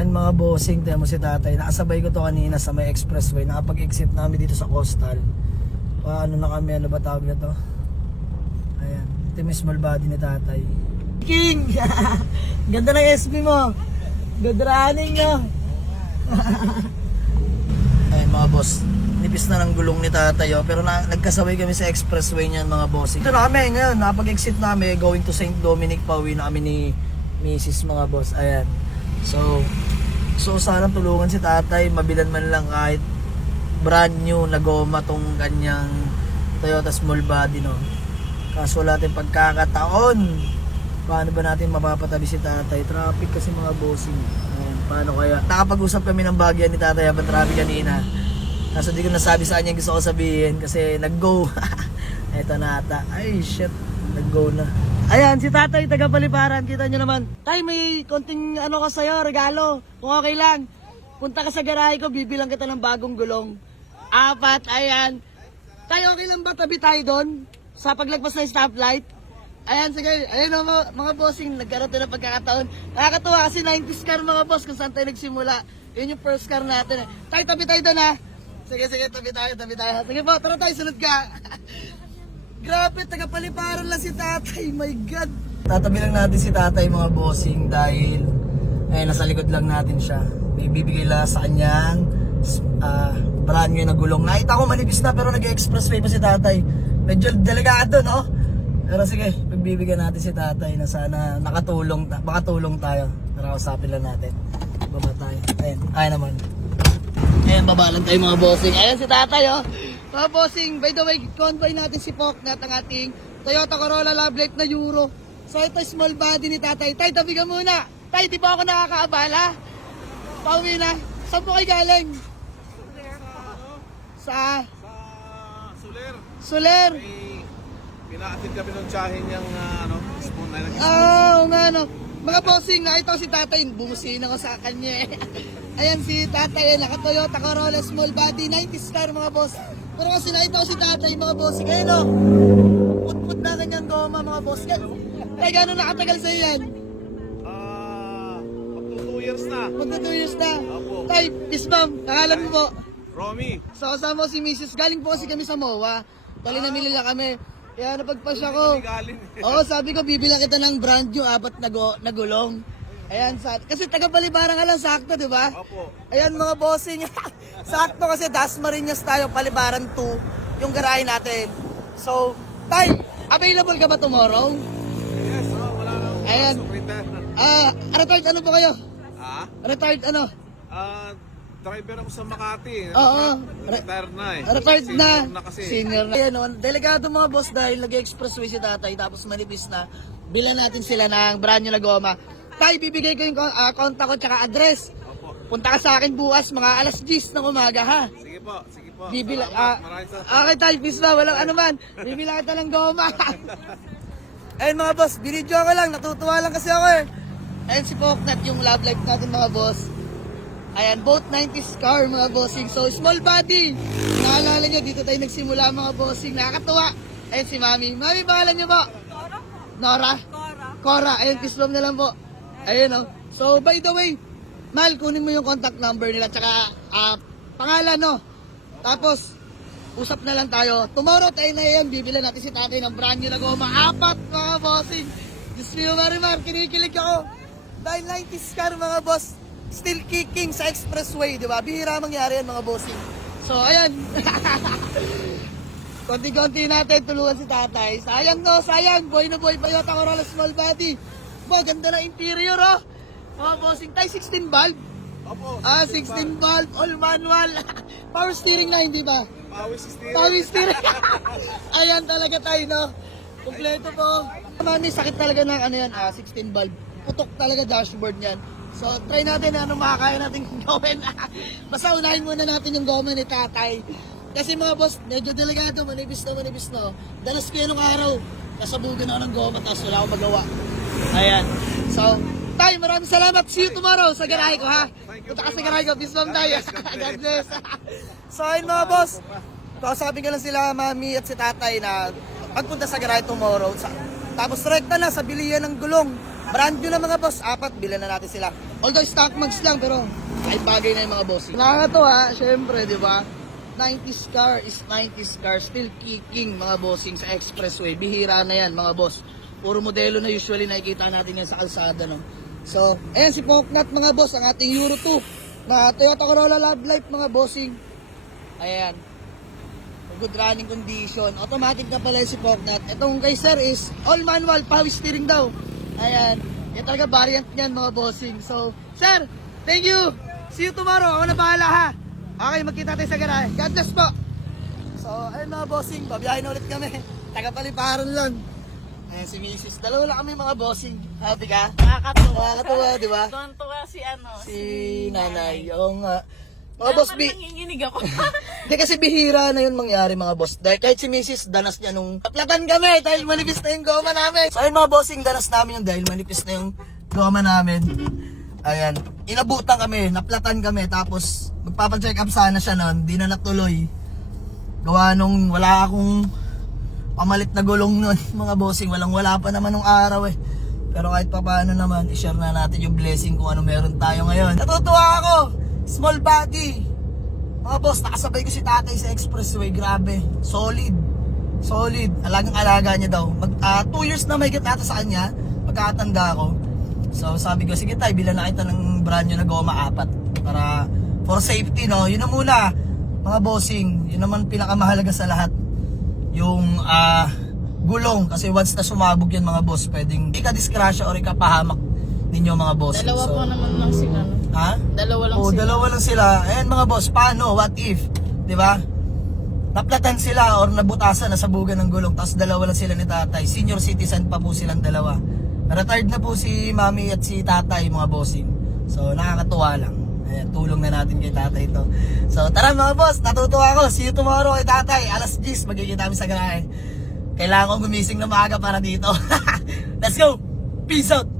Ayan mga bossing, tiyan mo si tatay. Nakasabay ko to kanina sa may expressway. Nakapag-exit namin dito sa coastal. Paano na kami, ano ba tawag na to? Ayan, ito yung small body ni tatay. King! Ganda ng SB mo. Good running no. Ayan mga boss, nipis na ng gulong ni tatay oh. Pero nagkasabay kami sa expressway niyan mga bossing. Ito na kami ngayon, napag-exit namin, going to St. Dominic, pauwi na kami ni Mrs. mga boss. Ayan. So sana tulungan si tatay, mabilan man lang kahit brand new na goma tong kanyang Toyota small body no. Kaso wala tayong pagkakataon. Paano ba natin mapapatabi si tatay? Traffic kasi mga bossing. Ayan, paano kaya? Nakapag-usap kami ng bagyan ni tatay habang traffic kanina. Kaso di ko nasabi sa kanya yung gusto ko sabihin kasi nag-go. Eto na ata. Ay shit, nag-go na. Ayan, si tatay, taga Paliparan, kita nyo naman. Tay, may konting ano ka sa'yo, regalo. Kung okay lang, punta ka sa garahe ko, bibilang kita ng bagong gulong. 4, ayan. Tay, okay lang ba tabi tayo doon? Sa paglagpas ng stoplight? Ayan, sige. Ayan mga bossing, nagkaroon tayo ng pagkakataon. Nakakatuwa kasi 90s car mga boss, kung saan tayo nagsimula. Yun yung first car natin. Tay, tabi tayo doon ha. Sige, tabi tayo. Sige po, tara tayo, sunod ka. Grabe, taga Paliparan lang si tatay, my God. Tatabi lang natin si tatay mga bossing dahil nasa likod lang natin siya. May bibigay lang sa kanyang brand new na gulong. Nakita ko manipis na pero nag-expressway pa si tatay. Medyo delikado no? Pero sige, pagbibigyan natin si tatay na sana makatulong tayo. Para usapin lang natin. Baba tayo. Ayan naman. Ayan, baba lang tayo mga bossing. Ayan si tatay oh. Mga bossing, by the way, convoy natin si Poknat ang ating Toyota Corolla Love Life na Euro. So ito small body ni tatay. Tay, tabi ka muna. Tay, di ba ako nakakaabala? Pauwi na. Saan po kayo galing? Sa Soler. Soler. Pinaatid kami ng tsahin niyang spoon na Oo nga no. Mga bossing, nakita ko si tatay. Bumusin ako sa kanya Ayan si tatay, naka Toyota Corolla small body, 90s car mga boss. Pero kasi nakita ko si tatay mga bossing. Ayun o. Put na kanyang goma mga boss. Tay, gano'n nakatagal sa'yo yan? Up to 2 years na. Magna 2 years na. Opo. Tay, Miss Ma'am, pangalan mo po? Romy. So kasama ko si Mrs. Galing po kasi kami sa MOA. Tali namili lang kami. Kaya napagpasya ko. Galing. Oo, sabi ko bibilang kita ng brand new 4 na gulong. Ayan, kasi taga Paliparan ka lang, sakto, di ba? Opo. Ayan mga bossing. Sakto kasi Dasmariñas tayo, Paliparan 2, yung garahe natin. So, tay, available ka ba tomorrow? Yes, wala nang Ayan. Retired ano po kayo? Retired ano? Driver ako sa Makati. Oo. Retired na eh. Retired na. Senior na kasi. Senior na. Ayan, delikado mga boss dahil nag-expressway si tatay tapos manipis na. Bilan natin sila ng brand new na goma. Tay, bibigay ko yung contact ko tsaka address. Opo. Punta ka sa akin bukas mga alas 10 ng umaga ha. Sige po. Bibila, Maraming salamat. okay tay, peace na, walang ano man. Bibila kita ng goma. Ayun mga boss, binidyo ako lang, natutuwa lang kasi ako eh. Ayun si Poknat, yung love life natin mga boss. Ayan, both 90s car mga bossing. So, small body. Naalala nyo, dito tayo nagsimula mga bossing. Nakakatuwa. Ayun si Mami. Mami, pangalan nyo po? Nora? Cora. Ayun, peace bomb na lang po. Ayun oh. So, by the way, Mal, kunin mo yung contact number nila. Tsaka, pangalan no. Tapos, usap na lang tayo. Tomorrow tayo na yan, bibila natin si tatay ng brand new na goma. 4 mga bossing. Diyos mo Marimar, kinikilig ako. Dahil 90s car mga boss, still kicking sa expressway, di ba? Bihira mangyari yan mga bossing. So, ayan. Konti-konti natin, tulungan si tatay. Sayang no, sayang. Boy na boy, Toyota Corolla small body. Bo, ganda na interior oh. Mga bossing, tayo 16 valve. Opo. 16 valve, all manual. Power steering na, hindi ba? Power steering. Ayan talaga tayo, no? Kompleto po. Mami, sakit talaga ng 16 valve. Putok talaga dashboard niyan. So, try natin ano makakaya natin gawin. Basta unahin muna natin yung goma ni tatay. Kasi mga boss, medyo delikado, manipis na. Danas ko yan nung araw. Kasabugan ako ng goma, tapos wala akong magawa. Ayan. So, tay, maraming salamat. See you tomorrow sa garahe ko, ha? Punta ka sa garahe ko. Peace bomb tayo. God bless. So, ayun mga boss. Kausapin ko lang sila, mami at si tatay na pagpunta sa garahe tomorrow. Tapos rekta na sa bilihan ng gulong. Brand new na mga boss, 4, bilan na natin sila. Although stock mags lang, pero kahit bagay na yung mga bossing. Nakakatawa, syempre, di ba? 90s car is 90s car, still kicking mga bossing sa expressway. Bihira na yan mga boss. Puro modelo na usually nakikita natin yan sa kalsada, no? So, ayan si Poknat mga boss, ang ating Euro 2 na Toyota Corolla Love Life mga bossing. Ayan. Good running condition. Automatic na pala si Poknat. Itong kay sir is all manual, power steering daw. Ayan. Yan talaga variant niyan mga bossing. So, sir, thank you. See you tomorrow. Ako na bahala ha. Okay, magkita tayo sa garahe. God bless po. So, ayun mga bossing, babiyahin ulit kami. Taga-Paliparan lang. Ayan si Mrs. Dalawa lang kami mga bossing. Happy ka? Nakakatuwa. Nakakatuwa, di ba? Tuwan-tuwa si Si nanay. Oo nga. Mga boss, nanginginig ako. Hindi kasi bihira na yun mangyari mga boss. Dahil kahit si Mrs. danas niya nung taplatan kami dahil manipis na yung goma namin. So ayun mga bossing, danas namin yung dahil manipis na yung goma namin. Ayan, inabutan kami, naplatan kami, tapos magpapacheck up sana siya noon, di na natuloy. Gawa nung wala akong pamalit na gulong noon mga bossing, wala pa naman nung araw eh. Pero kahit pa paano naman, i-share na natin yung blessing kung ano meron tayo ngayon. Natutuwa ako, small body. Mga boss, nakasabay ko si tatay sa expressway, grabe, solid. Alagang-alaga niya daw. 2 years na may ata sa kanya, pagkatanda ko. So sabi ko, sige tay, bilan na kita ng brand new na goma 4 para for safety, no? Yun na muna mga bossing, yun naman pinakamahalaga sa lahat, yung gulong, kasi once na sumabog yan mga boss, pwedeng ikadiskrasya or ikapahamak ninyo mga bossing. Dalawa po naman lang sila. No? Ha? Dalawa lang Oo, sila. dalawa lang sila. Ayan mga boss, paano? What if? Di ba? Naplatan sila or nabutasan, nasabugan ng gulong, tapos dalawa lang sila ni tatay. Senior citizen pa po silang dalawa. Retired na po si mami at si tatay mga bossing. So nakakatuwa lang. Ayan, tulong na natin kay tatay ito. So tara mga boss, natutuwa ako. See you tomorrow kay tatay. Alas 10, magkikita kami sa garahe. Kailangan kong gumising na maaga para dito. Let's go! Peace out!